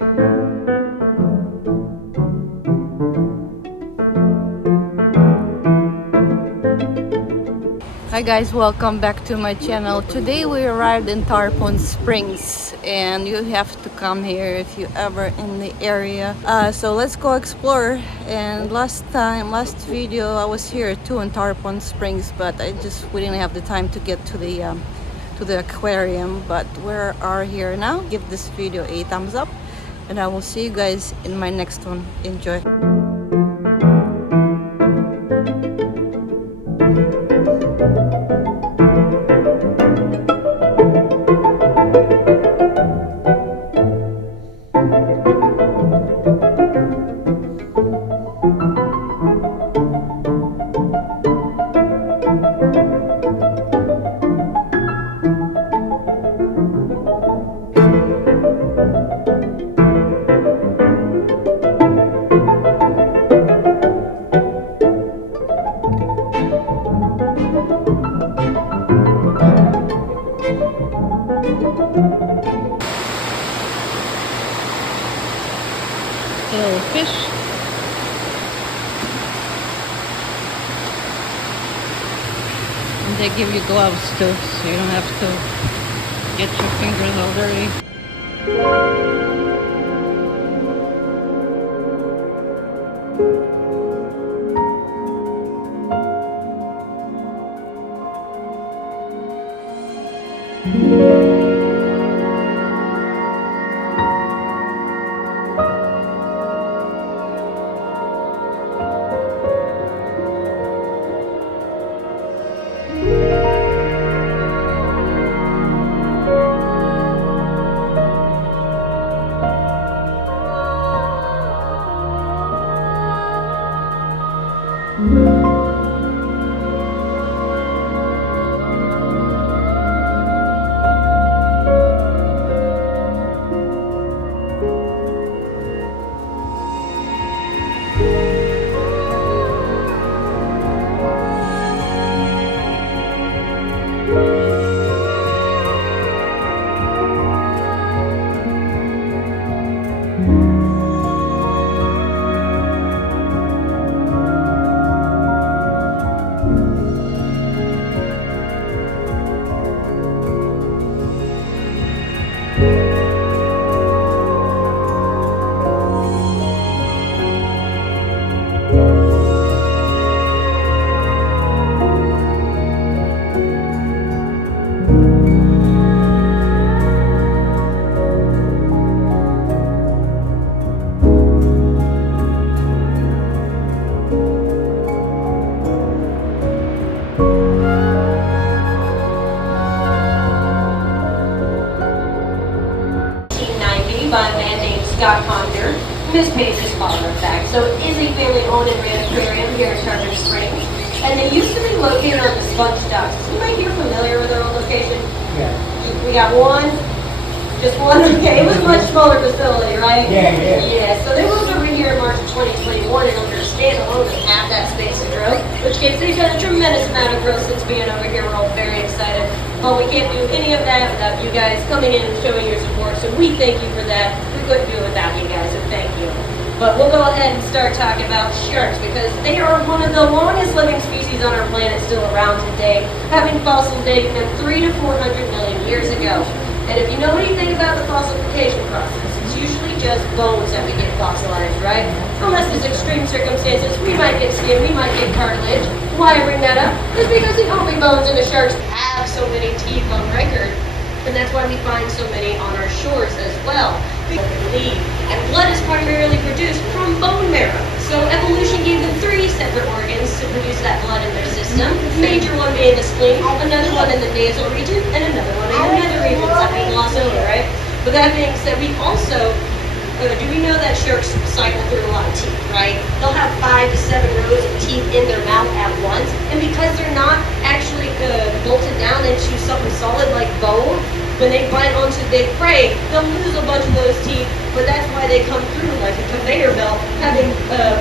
Hi guys, welcome back to my channel. Today we arrived in Tarpon Springs and you have to come here if you ever in the area. So let's go explore. And last video I was here too in Tarpon Springs, but we didn't have the time to get to the aquarium. But we are here now. Give this video a thumbs up and I will see you guys in my next one. Enjoy. Little fish. And they give you gloves too, so you don't have to get your fingers all dirty. By a man named Scott Conner, Miss Page's father, in fact. So it is a family-owned and ran aquarium here in Tarpon Springs. And they used to be located on the Sponge Docks. You might be familiar with our location. Yeah. We got one, just one. Okay, it was a much smaller facility, right? Yeah. Yeah, so they moved over here in March of 2021 in order to stand alone and have that space to grow, which gives they've done a tremendous amount of growth since being over here. We're all very excited. But we can't do any of that without you guys coming in and showing your support. So we thank you for that. We couldn't do it without you guys, so thank you. But we'll go ahead and start talking about sharks because they are one of the longest living species on our planet still around today, having fossils dating from 300 to 400 million years ago. And if you know anything about the fossilification process, it's usually just bones that we get fossilized, right? Unless there's extreme circumstances, we might get skin, we might get cartilage. Why I bring that up is because the only bones in the sharks have so many teeth on record, and that's why we find so many on our shores as well. And blood is primarily produced from bone marrow. So evolution gave them 3 separate organs to produce that blood in their system. Major one being the spleen, another one in the nasal region, and another one in the nether regions that we gloss over, right? But that being said, we also do we know that sharks cycle through a lot of teeth, right? They'll have 5 to 7 rows of teeth in their mouth at once, and because they're not actually bolted down into something solid like bone, when they bite onto big prey, they'll lose a bunch of those teeth, but that's why they come through like a conveyor belt, having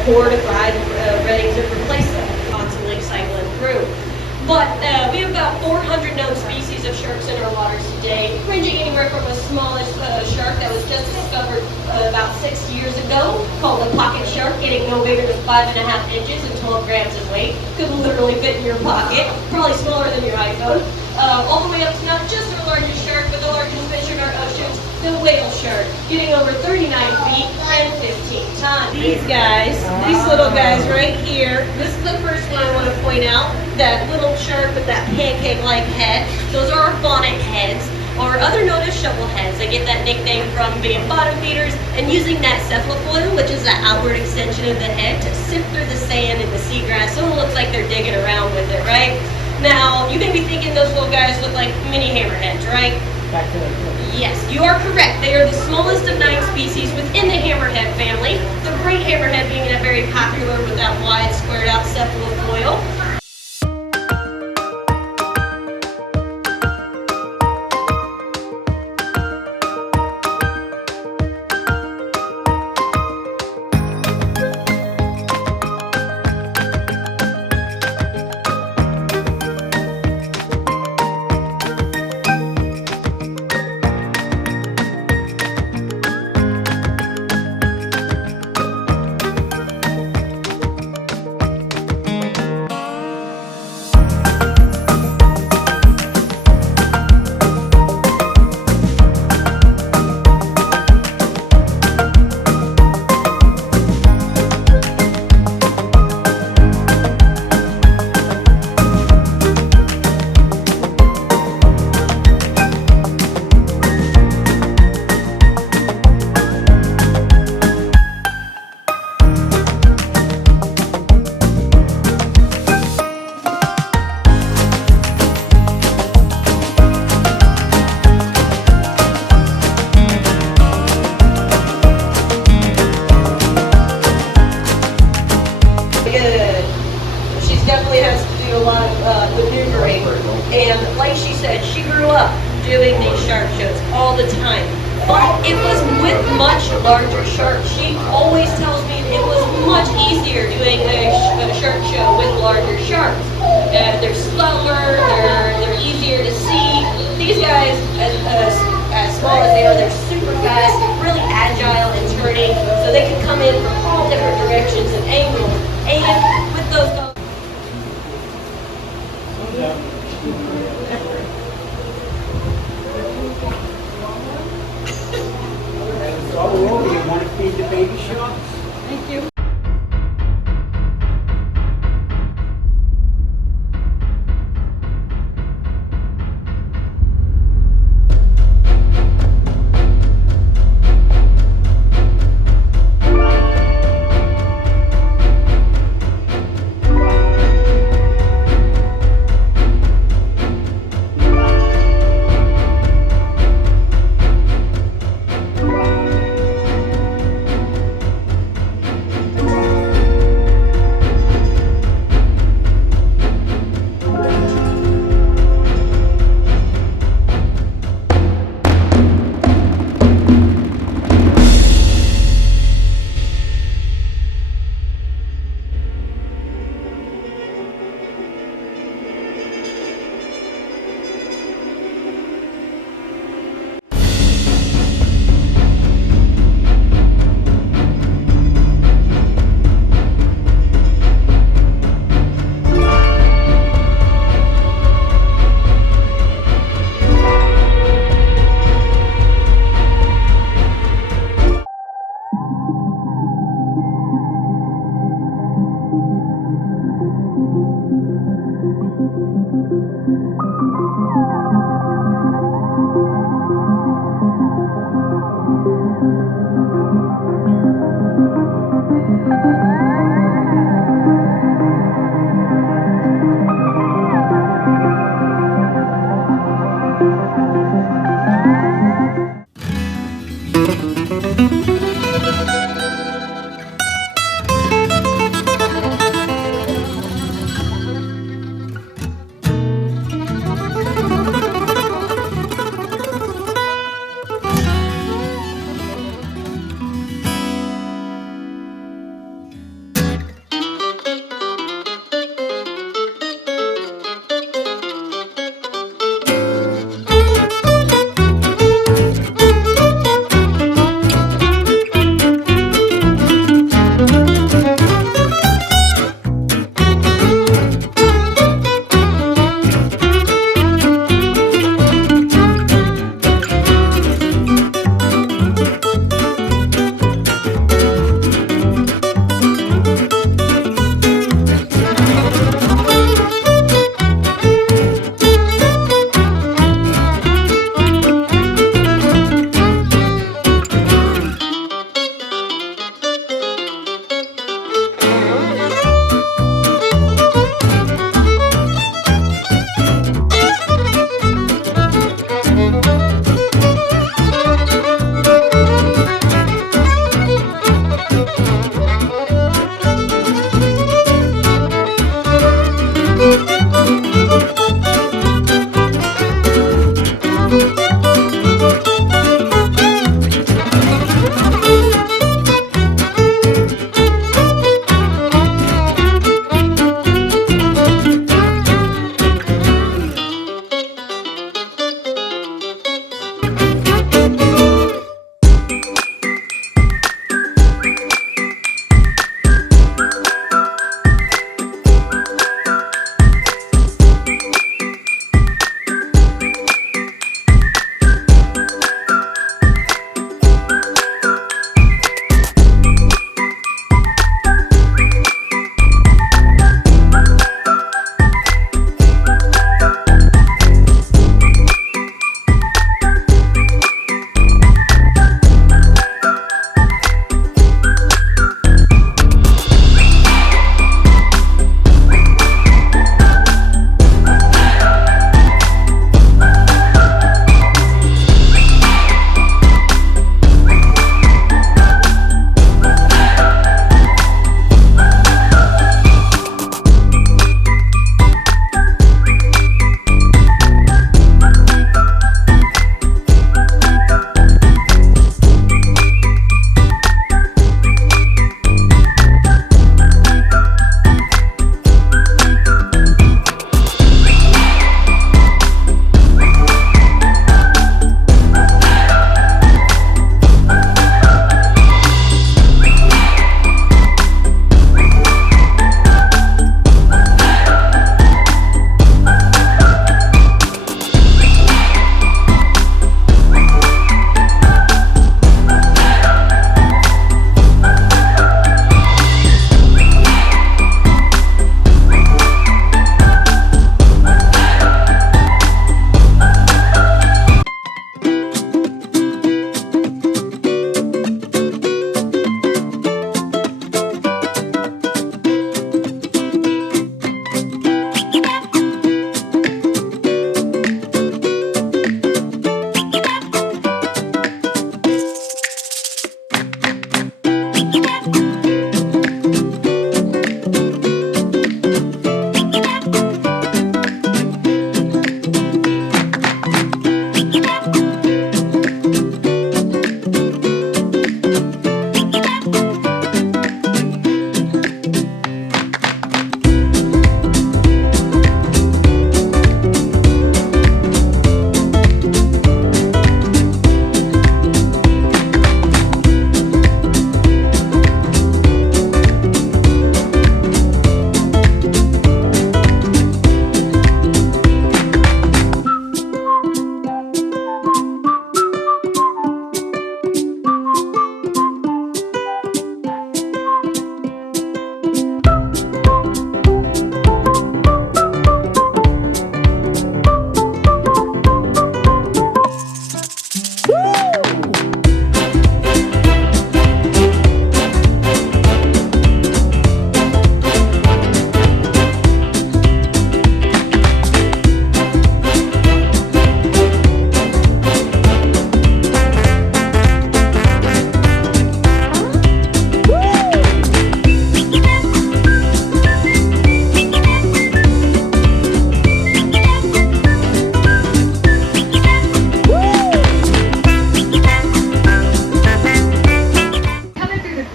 4 to 5 ready to replace them, constantly cycling through. But we have about 400 known species of sharks in our waters today, ranging anywhere from a smallest shark that was just discovered about 6 years ago, called the pocket shark, getting no bigger than 5.5 inches and 12 grams in weight. Could literally fit in your pocket, probably smaller than your iPhone. All the way up to not just our largest shark, but the largest fish in our oceans, the whale shark, getting over 39 feet and 15 tons. These guys, these little guys right here, this is the first one I want to point out, that little shark with that pancake-like head. Those are our bonnet heads, or other known as shovel heads. They get that nickname from being bottom feeders and using that cephalofoil, which is that outward extension of the head, to sift through the sand and the seagrass, so it looks like they're digging around with it, right? Now, you may be thinking those little guys look like mini hammerheads, right? Yes, you are correct. They are the smallest of 9 species within the hammerhead family. The great hammerhead being that very popular with that wide, squared out cephalofoil. Definitely has to do a lot of maneuvering, and like she said, she grew up doing these shark shows all the time, but it was with much larger sharks. She always tells me it was much easier doing a shark show with larger sharks. They're slower, they're easier to see. These guys, as small as they are, they're super fast, really agile in turning, so they can come in from all different directions and angles, and with those all over. You want to feed the baby sharks? Thank you.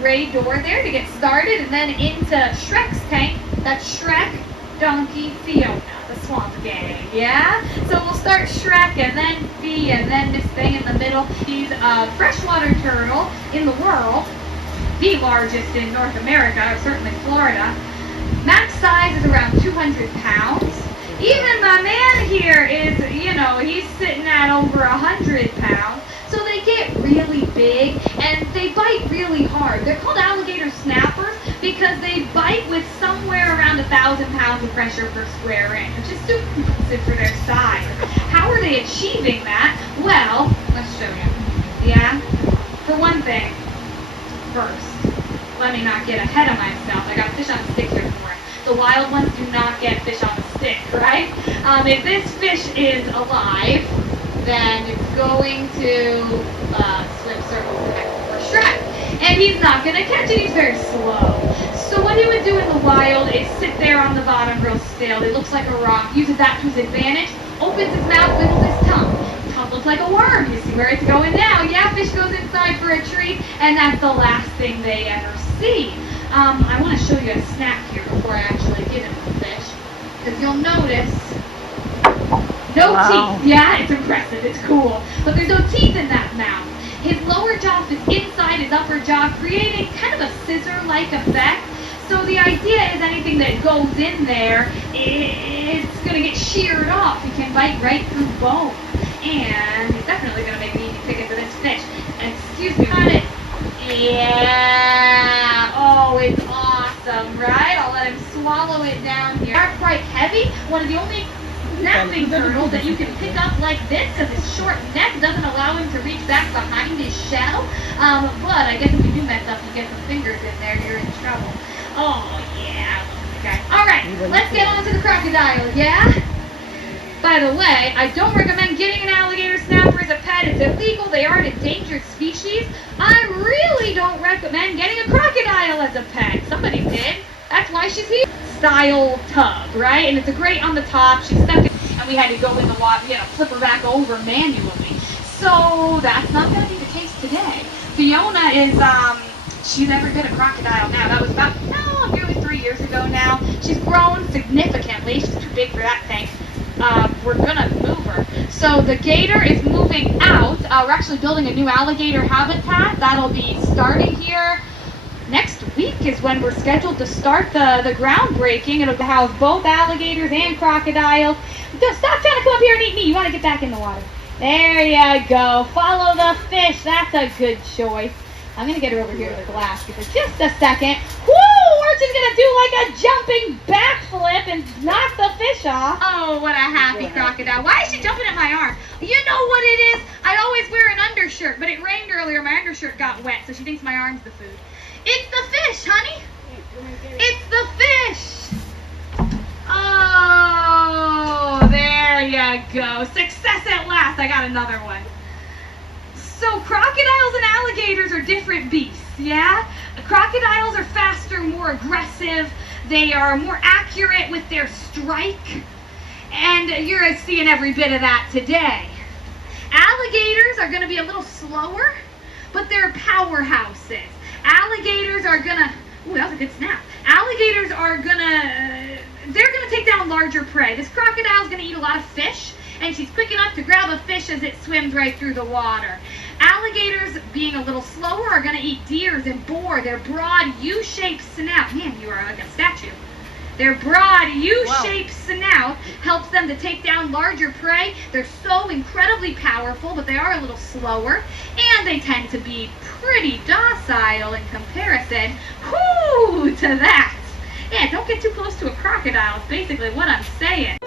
gray door there to get started, and then into Shrek's tank. That's Shrek, Donkey, Fiona, the Swamp Gang, yeah? So we'll start Shrek, and then Fee, and then this thing in the middle. She's a freshwater turtle in the world, the largest in North America, or certainly Florida. Max size is around 200 pounds. Even my man here is, you know, he's sitting at over 100 pounds. So they get really big and they bite really hard. They're called alligator snappers because they bite with somewhere around 1,000 pounds of pressure per square inch, which is super impressive for their size. How are they achieving that? Well, let's show you. Yeah? For one thing, first, let me not get ahead of myself. I got fish on a stick here for it. The wild ones do not get fish on a stick, right? If this fish is alive, then it's going to swim circles connected for Shrek. And he's not going to catch it, he's very slow. So what he would do in the wild is sit there on the bottom real still. It looks like a rock, uses that to his advantage, opens his mouth, wiggles his tongue. Tongue looks like a worm, you see where it's going now. Yeah, fish goes inside for a treat, and that's the last thing they ever see. I want to show you a snack here before I actually give him the fish, because you'll notice no teeth. Yeah, it's impressive. It's cool. But there's no teeth in that mouth. His lower jaw is inside his upper jaw, creating kind of a scissor-like effect. So the idea is anything that goes in there, it's going to get sheared off. He can bite right through bone. And he's definitely going to make an easy pick for this fish. Excuse me. Got it. Yeah. Oh, it's awesome, right? I'll let him swallow it down here. They're quite heavy. One of the only snapping turtles that you can pick up like this because his short neck doesn't allow him to reach back behind his shell. But I guess if you do mess up, you get some fingers in there, you're in trouble. Oh, yeah. Okay. All right, let's get on to the crocodile, yeah? By the way, I don't recommend getting an alligator snapper as a pet. It's illegal. They are an endangered species. I really don't recommend getting a crocodile as a pet. Somebody did. That's why she's here. Style tub, right? And it's a grate on the top. She's stuck in, and we had to go in the water. We had to flip her back over manually. So that's not going to be the case today. Fiona is, she's never been a crocodile now. That was about, nearly 3 years ago now. She's grown significantly. She's too big for that tank. We're gonna move her. So the gator is moving out. We're actually building a new alligator habitat. That'll be starting here next week is when we're scheduled to start the groundbreaking. It'll house both alligators and crocodiles. Stop trying to come up here and eat me. You want to get back in the water. There you go. Follow the fish. That's a good choice. I'm going to get her over here to the glass for just a second. Woo! We're just going to do like a jumping backflip and knock the fish off. Oh, what a happy crocodile. Why is she jumping at my arm? You know what it is? I always wear an undershirt, but it rained earlier. My undershirt got wet, so she thinks my arm's the food. It's the fish, honey. It's the fish. Oh, there you go. Success at last. I got another one. So crocodiles and alligators are different beasts, yeah? Crocodiles are faster, more aggressive. They are more accurate with their strike. And you're seeing every bit of that today. Alligators are going to be a little slower, but they're powerhouses. Alligators are going to... Ooh, that was a good snap. Alligators are going to... They're going to take down larger prey. This crocodile's going to eat a lot of fish, and she's quick enough to grab a fish as it swims right through the water. Alligators, being a little slower, are going to eat deers and boar. Their broad U-shaped snout, man, you are like a statue. Their broad U-shaped snout helps them to take down larger prey. They're so incredibly powerful, but they are a little slower, and they tend to be pretty docile in comparison. Whoo, to that. Yeah, don't get too close to a crocodile, is basically what I'm saying.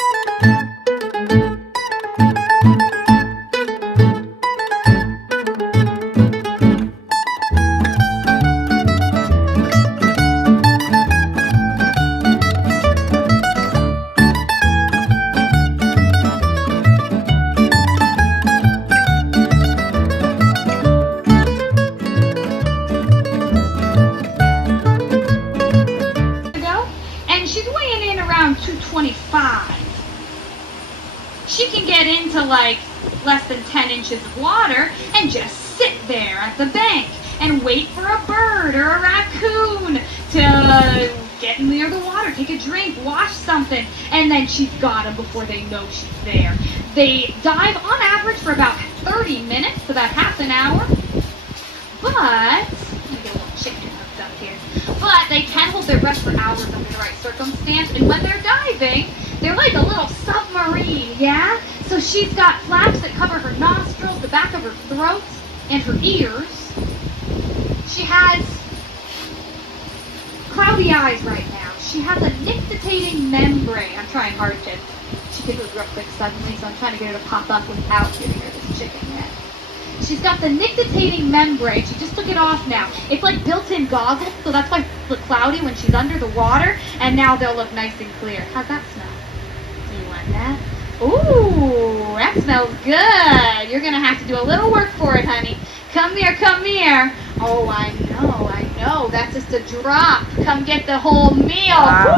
She can get into like less than 10 inches of water and just sit there at the bank. and wait for a bird or a raccoon to get near the water, take a drink, wash something, and then she's got them before they know she's there. They dive on average for about 30 minutes, about half an hour, but, let me get a little chicken hooked up here, but they can hold their breath for hours under the right circumstance, and when they're diving, they're like a little submarine, yeah? So she's got flaps that cover her nostrils, the back of her throat, and her ears. She has cloudy eyes right now. She has a nictitating membrane. I'm trying hard to get her real quick suddenly, so I'm trying to get her to pop up without giving her this chicken yet. She's got the nictitating membrane. She just took it off now. It's like built-in goggles, so that's why they look cloudy when she's under the water, and now they'll look nice and clear. How's that smell? Do you want that? Ooh, that smells good. You're gonna have to do a little work for it, honey. Come here, come here. Oh, I know. That's just a drop. Come get the whole meal. Wow.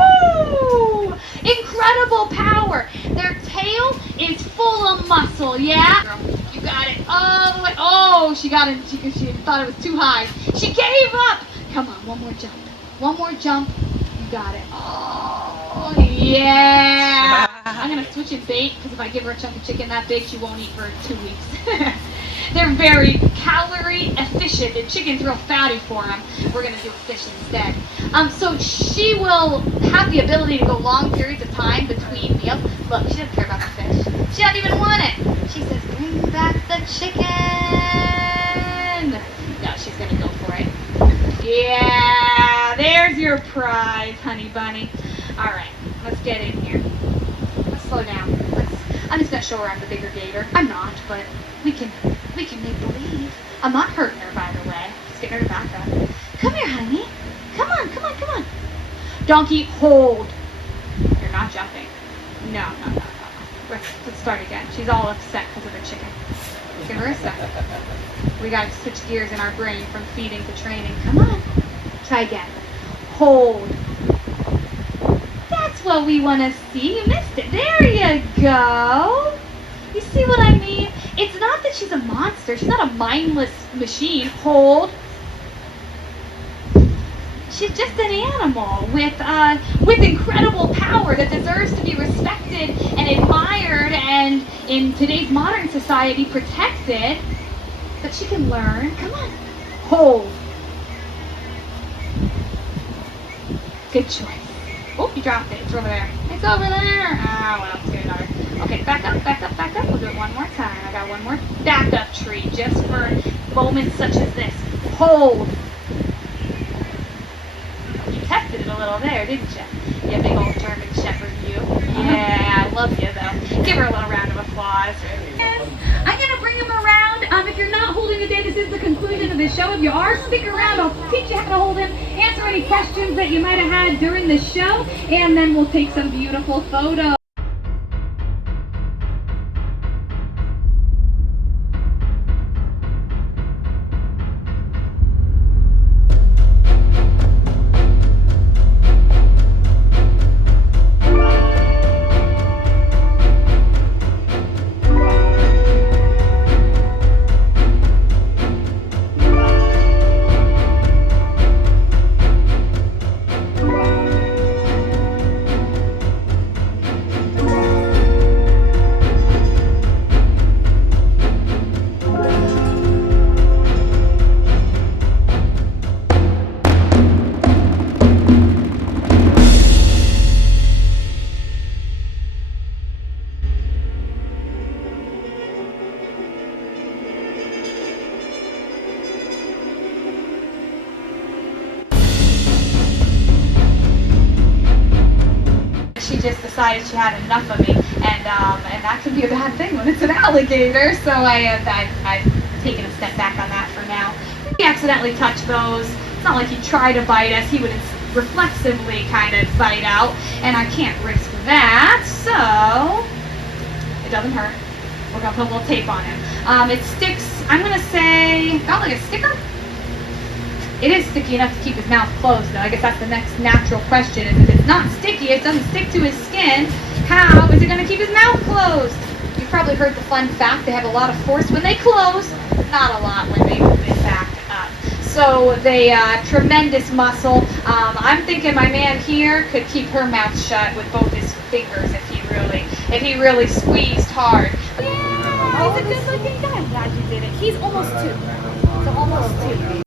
Woo! Incredible power. Their tail is full of muscle, yeah? You got it all the way. Oh, she got it. She thought it was too high. She gave up. Come on, one more jump. One more jump. You got it. Oh, yeah. I'm going to switch it bait, because if I give her a chunk of chicken that big, she won't eat for 2 weeks. They're very calorie efficient, and chicken's real fatty for them. We're going to do a fish instead. So she will have the ability to go long periods of time between meals. Look, she doesn't care about the fish. She doesn't even want it. She says, bring back the chicken. No, she's going to go for it. Yeah, there's your prize, honey bunny. All right, let's get in here. Let's slow down. I'm just going to show her I'm the bigger gator. I'm not, but we can make believe. I'm not hurting her, by the way. Just getting her to back up. Come here, honey. Come on. Donkey, hold. You're not jumping. No. Let's start again. She's all upset because of the chicken. Give her a second. We got to switch gears in our brain from feeding to training. Come on. Try again. Hold. That's what we want to see. You missed it. There you go. You see what I mean? It's not that she's a monster. She's not a mindless machine. Hold. She's just an animal with incredible power that deserves to be respected and admired, and in today's modern society protected. But she can learn. Come on. Hold. Good choice. Oh, you dropped it. It's over there. It's over there. Ah, well, let's do another. Okay, back up. We'll do it one more time. I got one more backup tree just for moments such as this. Hold. You tested it a little there, didn't you? You big old German Shepherd, you. Yeah, I love you, though. Give her a little round of applause. I'm going to bring him around. If you're not holding today, this is the conclusion of the show. If you are, stick around. I'll teach you how to hold him, answer any questions that you might have had during the show, and then we'll take some beautiful photos. She just decided she had enough of me, and that can be a bad thing when it's an alligator. So I've taken a step back on that for now. He accidentally touched those. It's not like he tried to bite us. He would reflexively kind of bite out, and I can't risk that. So it doesn't hurt. We're gonna put a little tape on him. It sticks. I'm gonna say not like a sticker. It is sticky enough to keep his mouth closed, though. I guess that's the next natural question. Is if it's not sticky, it doesn't stick to his skin, how is it going to keep his mouth closed? You've probably heard the fun fact, they have a lot of force when they close, not a lot when they open back up. So they tremendous muscle. I'm thinking my man here could keep her mouth shut with both his fingers if he really squeezed hard. Yeah, he's a good-looking guy. I'm glad you did it. He's almost 2. So almost 2.